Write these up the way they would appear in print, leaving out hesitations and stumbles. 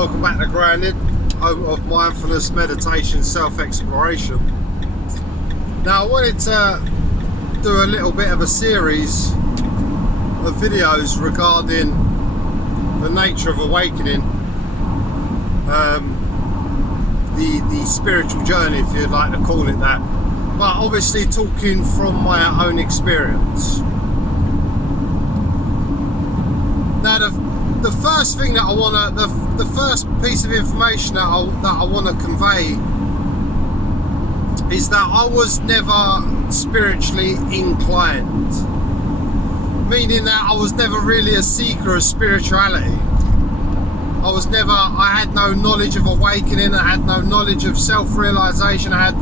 Welcome back to Grounded, home of mindfulness, meditation, self-exploration. Now I wanted to do a little bit of a series of videos regarding the nature of awakening, the spiritual journey, if you'd like to call it that, but obviously talking from my own experience. Now the first thing that I want to, the first piece of information that I want to convey is that I was never spiritually inclined, meaning that I was never really a seeker of spirituality. I had no knowledge of awakening, I had no knowledge of self-realization, I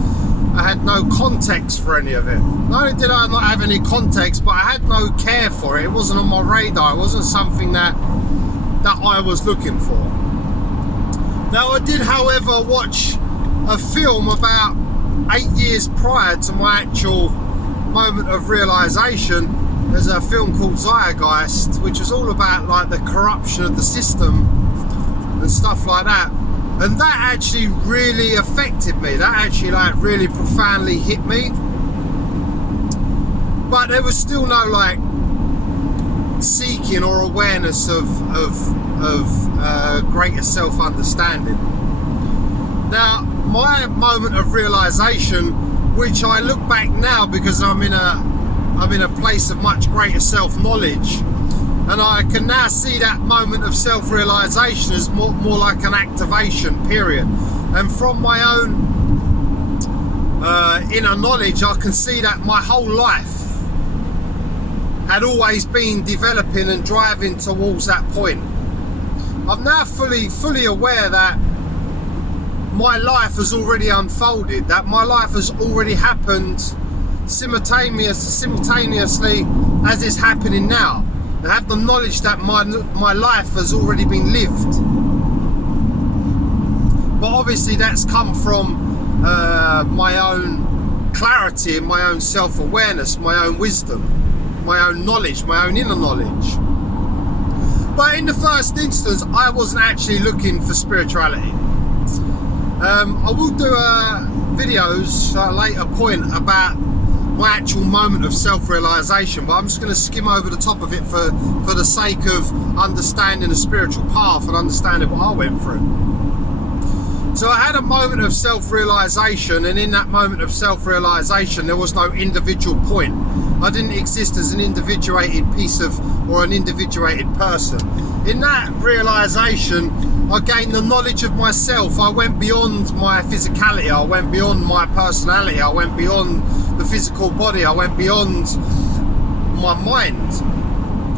had no context for any of it. Not only did I not have any context, but I had no care for it. It wasn't on my radar. It wasn't something that I was looking for. Now I did, however, watch a film about 8 years prior to my actual moment of realization. There's a film called Joyous, which is all about like the corruption of the system and stuff like that. And that actually really affected me. That actually like really profoundly hit me. But there was still no like seeking or awareness of greater self-understanding. Now, my moment of realization, which I look back now because I'm in a place of much greater self-knowledge, and I can now see that moment of self-realization as more like an activation period. And from my own inner knowledge, I can see that my whole life had always been developing and driving towards that point. I'm now fully aware that my life has already unfolded, that my life has already happened simultaneously as it's happening now. I have the knowledge that my life has already been lived. But obviously that's come from my own clarity and my own self-awareness, my own wisdom, my own knowledge, my own inner knowledge. But in the first instance, I wasn't actually looking for spirituality. I will do videos at a later point about my actual moment of self-realization, but I'm just going to skim over the top of it for the sake of understanding the spiritual path and understanding what I went through. So I had a moment of self-realization, and in that moment of self-realization there was no individual point. I didn't exist as an individuated piece of, or an individuated person. In that realization, I gained the knowledge of myself. I went beyond my physicality, I went beyond my personality, I went beyond the physical body, I went beyond my mind.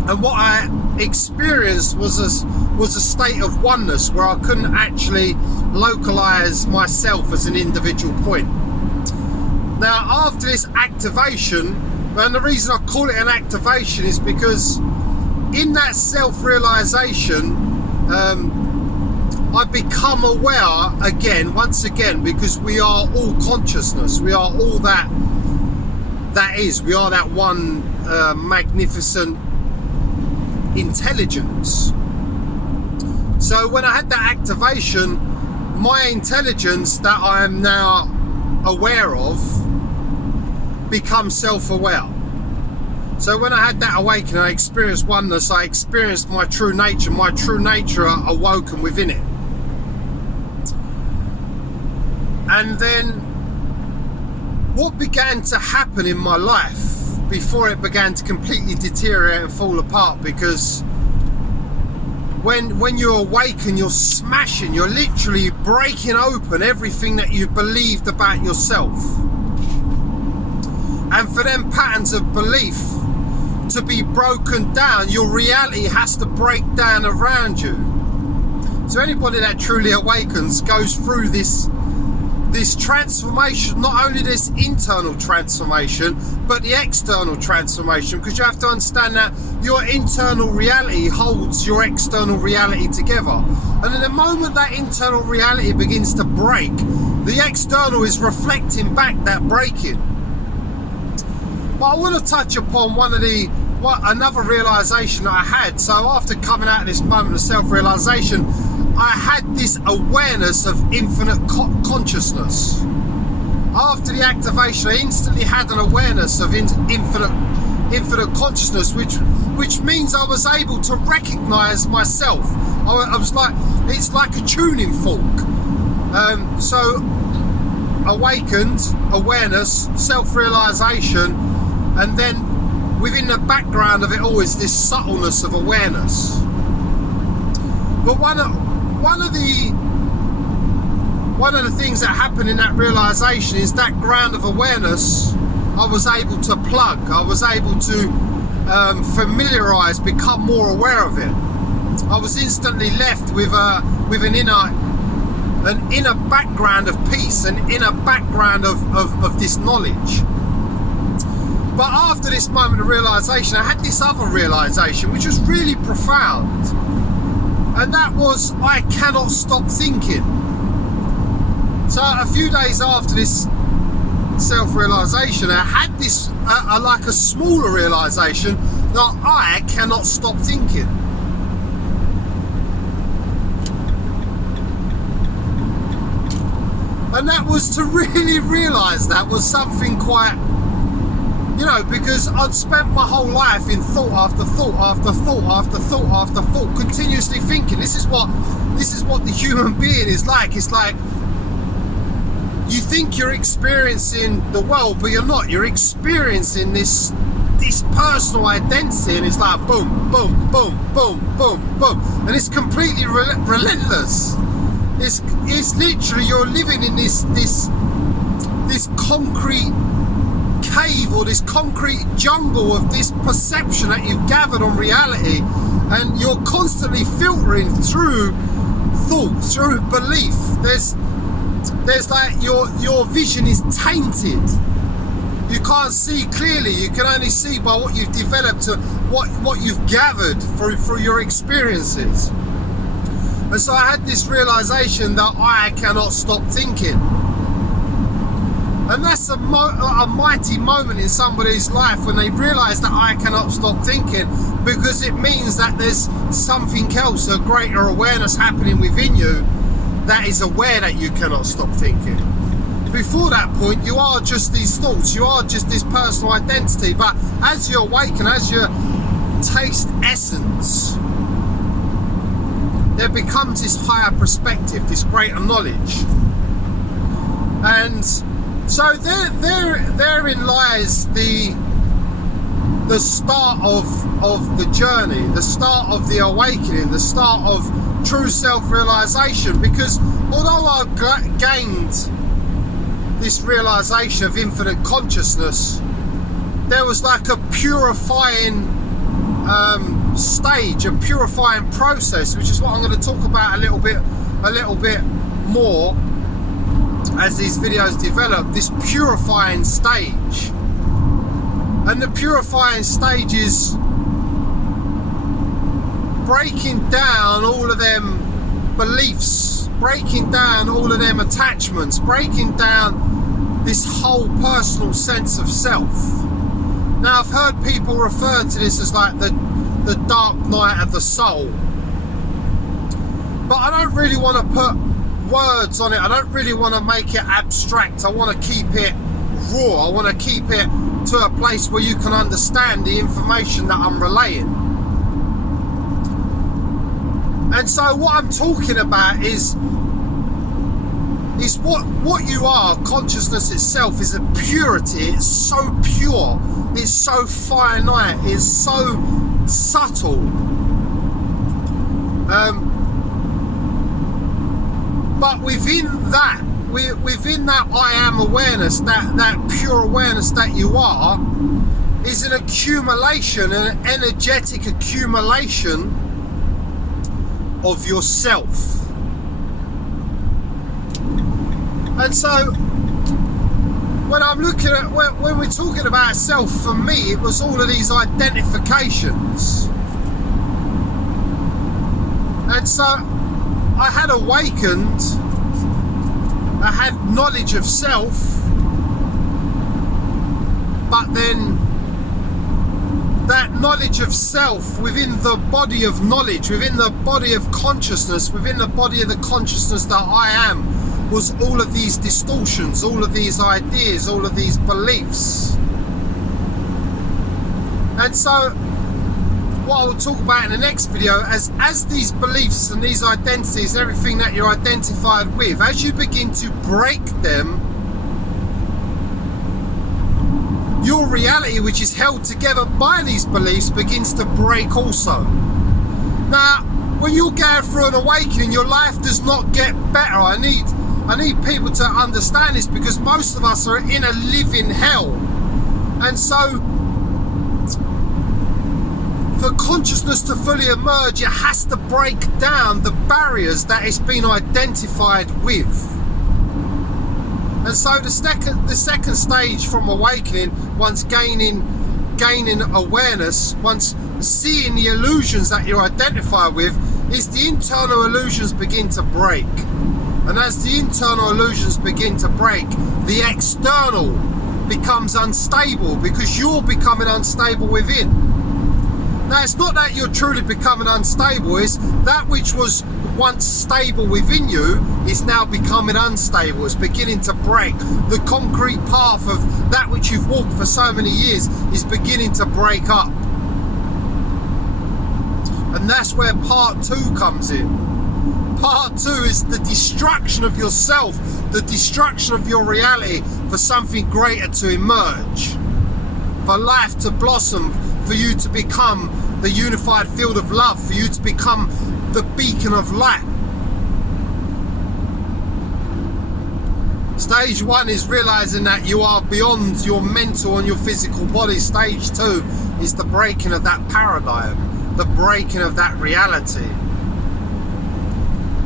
And what I experienced was a state of oneness where I couldn't actually localize myself as an individual point. Now, after this activation, and the reason I call it an activation is because in that self-realization, I become aware once again, because we are all consciousness, we are all that is, we are that one magnificent intelligence. So when I had that activation, my intelligence that I am now aware of becomes self-aware. So when I had that awakening, I experienced oneness, I experienced my true nature awoken within it. And then what began to happen in my life before it began to completely deteriorate and fall apart, because when you awaken, you're smashing, you're literally breaking open everything that you believed about yourself. And for them patterns of belief to be broken down, your reality has to break down around you. So anybody that truly awakens goes through this transformation, not only this internal transformation, but the external transformation, because you have to understand that your internal reality holds your external reality together. And in the moment that internal reality begins to break, the external is reflecting back that breaking. But I want to touch upon another realization that I had. So after coming out of this moment of self-realization, I had this awareness of infinite consciousness. After the activation, I instantly had an awareness of infinite consciousness, which means I was able to recognize myself. I was like, it's like a tuning fork. So awakened, awareness, self-realization, and then within the background of it all is this subtleness of awareness. But one of the things that happened in that realization is that ground of awareness I was able to plug. I was able to familiarize, become more aware of it. I was instantly left with an inner background of peace, an inner background of this knowledge. But after this moment of realization, I had this other realization which was really profound, and that was, I cannot stop thinking. So a few days after this self-realization, I had this like a smaller realization that I cannot stop thinking. And that was to really realize that was something quite, because I'd spent my whole life in thought after thought after thought after thought after thought, continuously thinking. This is what the human being is like. It's like, you think you're experiencing the world, but you're not. You're experiencing this personal identity, and it's like boom, boom, boom, boom, boom, boom, and it's completely relentless. It's literally, you're living in this concrete cave, or this concrete jungle of this perception that you've gathered on reality, and you're constantly filtering through thought, through belief. There's like your vision is tainted. You can't see clearly. You can only see by what you've developed, what you've gathered through your experiences. And so I had this realization that I cannot stop thinking. And that's a mighty moment in somebody's life when they realize that I cannot stop thinking, because it means that there's something else, a greater awareness happening within you that is aware that you cannot stop thinking. Before that point, you are just these thoughts, you are just this personal identity. But as you awaken, as you taste essence, there becomes this higher perspective, this greater knowledge. And so therein lies the start of the journey, the start of the awakening, the start of true self-realization. Because although I've gained this realization of infinite consciousness, there was like a purifying stage, a purifying process, which is what I'm going to talk about a little bit more as these videos develop. This purifying stage, and the purifying stage is breaking down all of them beliefs, breaking down all of them attachments, breaking down this whole personal sense of self. Now, I've heard people refer to this as like the dark night of the soul, but I don't really want to put words on it. I don't really want to make it abstract. I want to keep it raw. I want to keep it to a place where you can understand the information that I'm relaying. And so what I'm talking about is what you are. Consciousness itself is a purity. It's so pure, it's so finite, it's so subtle. But within that I am awareness, that pure awareness that you are, is an accumulation, an energetic accumulation of yourself. And so when I'm looking at, when we're talking about self, for me it was all of these identifications. And so I had awakened, I had knowledge of self, but then that knowledge of self within the body of knowledge, within the body of consciousness, within the body of the consciousness that I am, was all of these distortions, all of these ideas, all of these beliefs. And so what I'll talk about in the next video, as these beliefs and these identities, everything that you're identified with, as you begin to break them, your reality, which is held together by these beliefs, begins to break also. Now, when you're going through an awakening, your life does not get better. I need people to understand this, because most of us are in a living hell. And so, for consciousness to fully emerge, it has to break down the barriers that it's been identified with. And so the second stage from awakening, once gaining awareness, once seeing the illusions that you're identified with, is the internal illusions begin to break. And as the internal illusions begin to break, the external becomes unstable, because you're becoming unstable within. Now, it's not that you're truly becoming unstable, it's that which was once stable within you is now becoming unstable. It's beginning to break. The concrete path of that which you've walked for so many years is beginning to break up. And that's where part 2 comes in. Part 2 is the destruction of yourself, the destruction of your reality, for something greater to emerge, for life to blossom, for you to become the unified field of love, for you to become the beacon of light. Stage 1 is realizing that you are beyond your mental and your physical body. Stage 2 is the breaking of that paradigm, the breaking of that reality,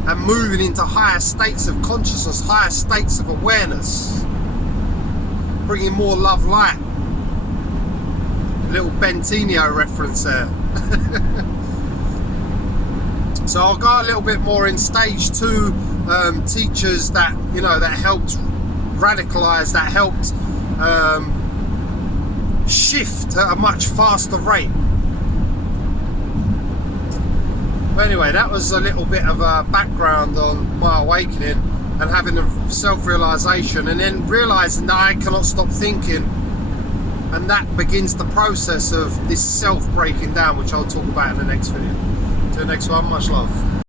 and moving into higher states of consciousness, higher states of awareness, bringing more love, light. A little Bentinho reference there. So I'll go a little bit more in stage 2, teachers that, you know, that helped radicalize, that helped shift at a much faster rate. But anyway, that was a little bit of a background on my awakening and having a self-realization, and then realizing that I cannot stop thinking, and that begins the process of this self breaking down, which I'll talk about in the next video. Till next one, much love.